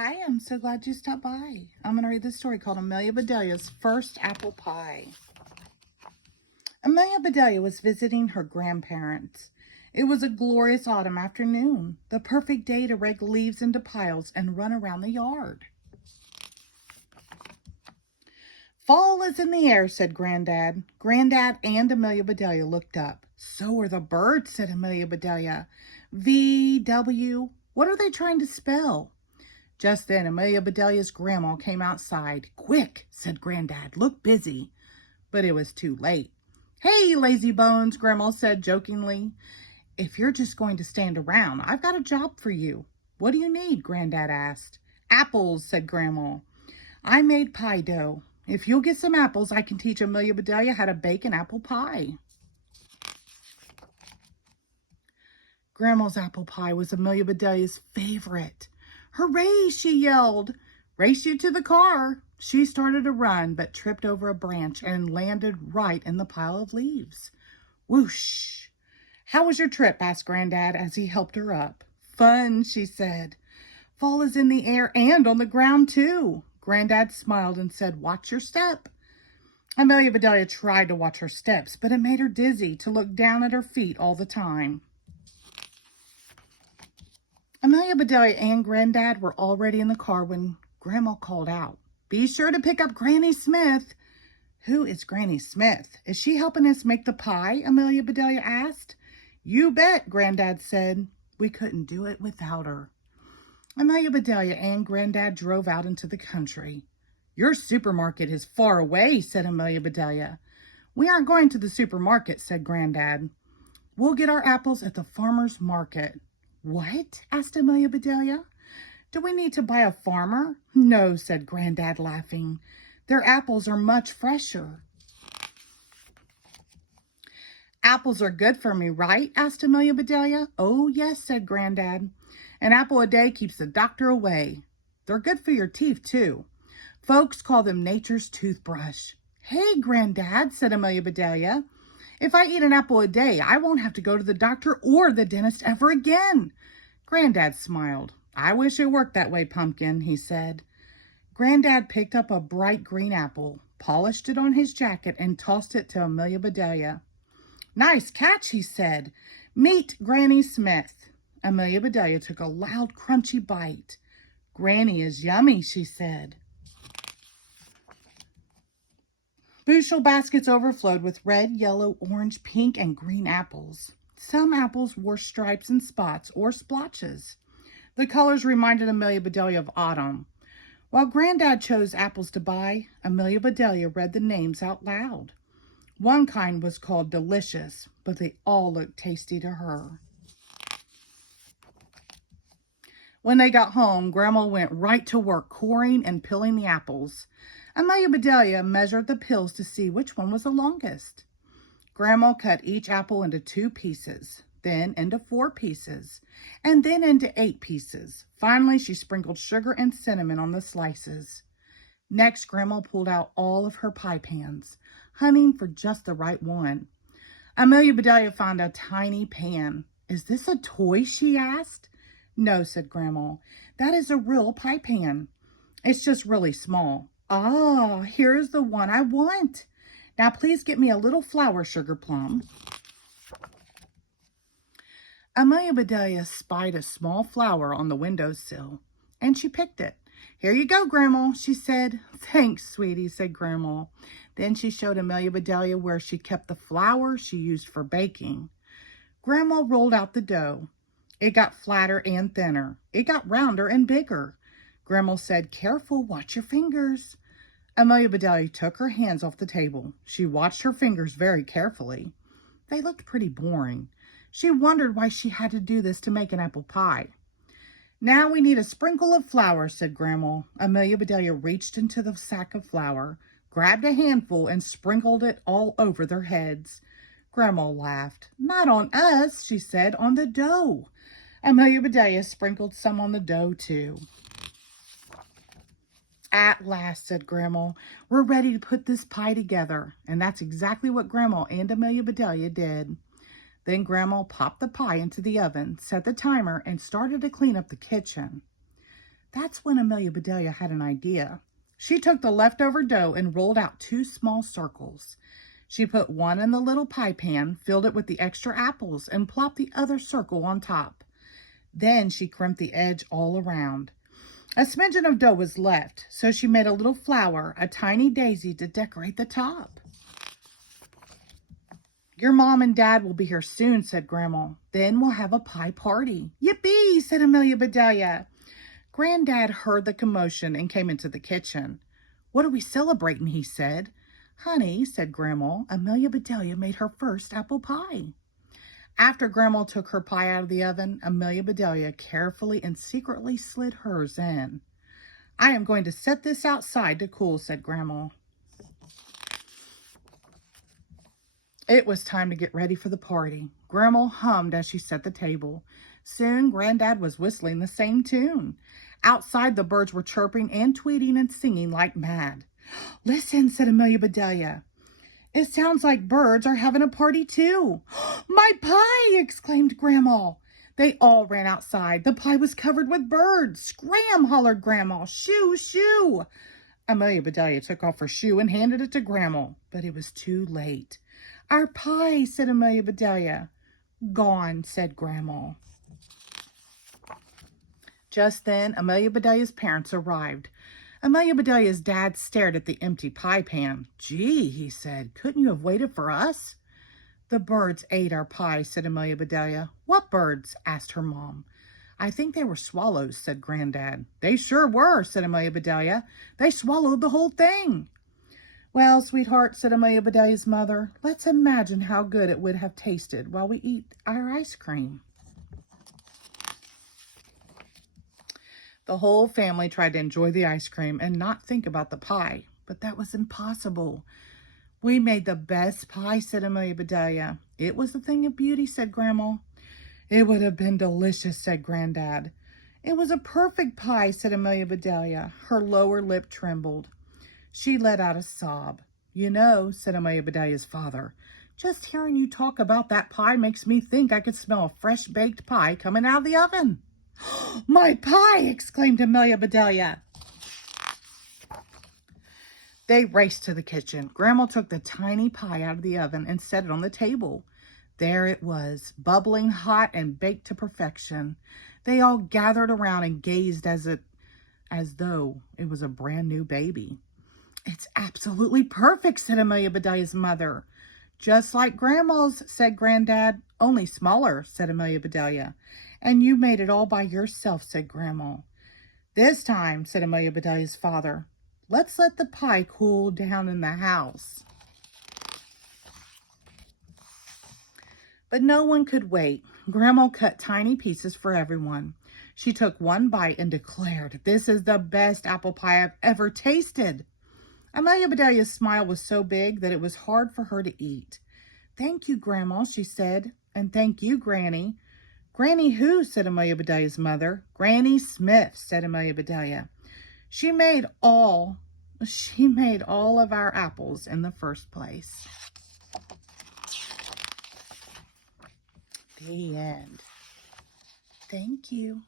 Hi, I'm so glad you stopped by. I'm going to read this story called Amelia Bedelia's First Apple Pie. Amelia Bedelia was visiting her grandparents. It was a glorious autumn afternoon, the perfect day to rake leaves into piles and run around the yard. Fall is in the air, said Granddad. Granddad and Amelia Bedelia looked up. So are the birds, said Amelia Bedelia. VW, what are they trying to spell? Just then, Amelia Bedelia's grandma came outside. Quick, said Granddad, look busy. But it was too late. Hey, lazy bones, Grandma said jokingly. If you're just going to stand around, I've got a job for you. What do you need? Granddad asked. Apples, said Grandma. I made pie dough. If you'll get some apples, I can teach Amelia Bedelia how to bake an apple pie. Grandma's apple pie was Amelia Bedelia's favorite. Hooray, she yelled. Race you to the car. She started to run, but tripped over a branch and landed right in the pile of leaves. Whoosh! How was your trip? Asked Granddad as he helped her up. Fun, she said. Fall is in the air and on the ground, too. Granddad smiled and said, watch your step. Amelia Bedelia tried to watch her steps, but it made her dizzy to look down at her feet all the time. Amelia Bedelia and Granddad were already in the car when Grandma called out, be sure to pick up Granny Smith. Who is Granny Smith? Is she helping us make the pie? Amelia Bedelia asked. You bet, Granddad said. We couldn't do it without her. Amelia Bedelia and Granddad drove out into the country. Your supermarket is far away, said Amelia Bedelia. We aren't going to the supermarket, said Granddad. We'll get our apples at the farmer's market. What? Asked Amelia Bedelia. Do we need to buy a farmer? No, said Granddad, laughing. Their apples are much fresher. Apples are good for me, right? Asked Amelia Bedelia. Oh, yes, said Granddad. An apple a day keeps the doctor away. They're good for your teeth, too. Folks call them nature's toothbrush. Hey, Granddad, said Amelia Bedelia. If I eat an apple a day, I won't have to go to the doctor or the dentist ever again. Granddad smiled. I wish it worked that way, Pumpkin, he said. Granddad picked up a bright green apple, polished it on his jacket, and tossed it to Amelia Bedelia. Nice catch, he said. Meet Granny Smith. Amelia Bedelia took a loud, crunchy bite. Granny is yummy, she said. Bushel baskets overflowed with red, yellow, orange, pink, and green apples. Some apples wore stripes and spots or splotches. The colors reminded Amelia Bedelia of autumn. While Granddad chose apples to buy, Amelia Bedelia read the names out loud. One kind was called Delicious, but they all looked tasty to her. When they got home, Grandma went right to work coring and peeling the apples. Amelia Bedelia measured the peels to see which one was the longest. Grandma cut each apple into 2 pieces, then into 4 pieces, and then into 8 pieces. Finally, she sprinkled sugar and cinnamon on the slices. Next, Grandma pulled out all of her pie pans, hunting for just the right one. Amelia Bedelia found a tiny pan. Is this a toy? She asked. No, said Grandma. That is a real pie pan. It's just really small. Ah, here's the one I want. Now please get me a little flour, Sugar Plum. Amelia Bedelia spied a small flower on the windowsill, and she picked it. Here you go, Grandma, she said. Thanks, sweetie, said Grandma. Then she showed Amelia Bedelia where she kept the flour she used for baking. Grandma rolled out the dough. It got flatter and thinner. It got rounder and bigger. Grandma said, careful, watch your fingers. Amelia Bedelia took her hands off the table. She watched her fingers very carefully. They looked pretty boring. She wondered why she had to do this to make an apple pie. Now we need a sprinkle of flour, said Grandma. Amelia Bedelia reached into the sack of flour, grabbed a handful, and sprinkled it all over their heads. Grandma laughed. Not on us, she said, on the dough. Amelia Bedelia sprinkled some on the dough, too. At last, said Grandma, we're ready to put this pie together. And that's exactly what Grandma and Amelia Bedelia did. Then Grandma popped the pie into the oven, set the timer, and started to clean up the kitchen. That's when Amelia Bedelia had an idea. She took the leftover dough and rolled out 2 small circles. She put one in the little pie pan, filled it with the extra apples, and plopped the other circle on top. Then she crimped the edge all around. A smidgen of dough was left, so she made a little flower, a tiny daisy, to decorate the top. Your mom and dad will be here soon, said Grandma. Then we'll have a pie party. Yippee, said Amelia Bedelia. Granddad heard the commotion and came into the kitchen. What are we celebrating, he said. Honey, said Grandma, Amelia Bedelia made her first apple pie. After Grandma took her pie out of the oven, Amelia Bedelia carefully and secretly slid hers in. I am going to set this outside to cool, said Grandma. It was time to get ready for the party. Grandma hummed as she set the table. Soon, Granddad was whistling the same tune. Outside, the birds were chirping and tweeting and singing like mad. Listen, said Amelia Bedelia. It sounds like birds are having a party too. My pie, exclaimed Grandma. They all ran outside. The pie was covered with birds. Scram, hollered Grandma. Shoo, shoo. Amelia Bedelia took off her shoe and handed it to Grandma, but it was too late. Our pie, said Amelia Bedelia. Gone, said Grandma. Just then, Amelia Bedelia's parents arrived. Amelia Bedelia's dad stared at the empty pie pan. Gee, he said, couldn't you have waited for us? The birds ate our pie, said Amelia Bedelia. What birds? Asked her mom. I think they were swallows, said Granddad. They sure were, said Amelia Bedelia. They swallowed the whole thing. Well, sweetheart, said Amelia Bedelia's mother, let's imagine how good it would have tasted while we eat our ice cream. The whole family tried to enjoy the ice cream and not think about the pie, but that was impossible. We made the best pie, said Amelia Bedelia. It was a thing of beauty, said Grandma. It would have been delicious, said Granddad. It was a perfect pie, said Amelia Bedelia. Her lower lip trembled. She let out a sob. You know, said Amelia Bedelia's father, just hearing you talk about that pie makes me think I could smell a fresh baked pie coming out of the oven. My pie, exclaimed Amelia Bedelia. They raced to the kitchen. Grandma took the tiny pie out of the oven and set it on the table. There it was, bubbling hot and baked to perfection. They all gathered around and gazed as though it was a brand new baby. It's absolutely perfect, said Amelia Bedelia's mother. Just like Grandma's, said Granddad. Only smaller, said Amelia Bedelia. And you made it all by yourself, said Grandma. This time, said Amelia Bedelia's father, let's let the pie cool down in the house. But no one could wait. Grandma cut tiny pieces for everyone. She took one bite and declared, this is the best apple pie I've ever tasted. Amelia Bedelia's smile was so big that it was hard for her to eat. Thank you, Grandma, she said. And thank you, Granny. Granny who? Said Amelia Bedelia's mother. Granny Smith, said Amelia Bedelia. She made all of our apples in the first place. The end. Thank you.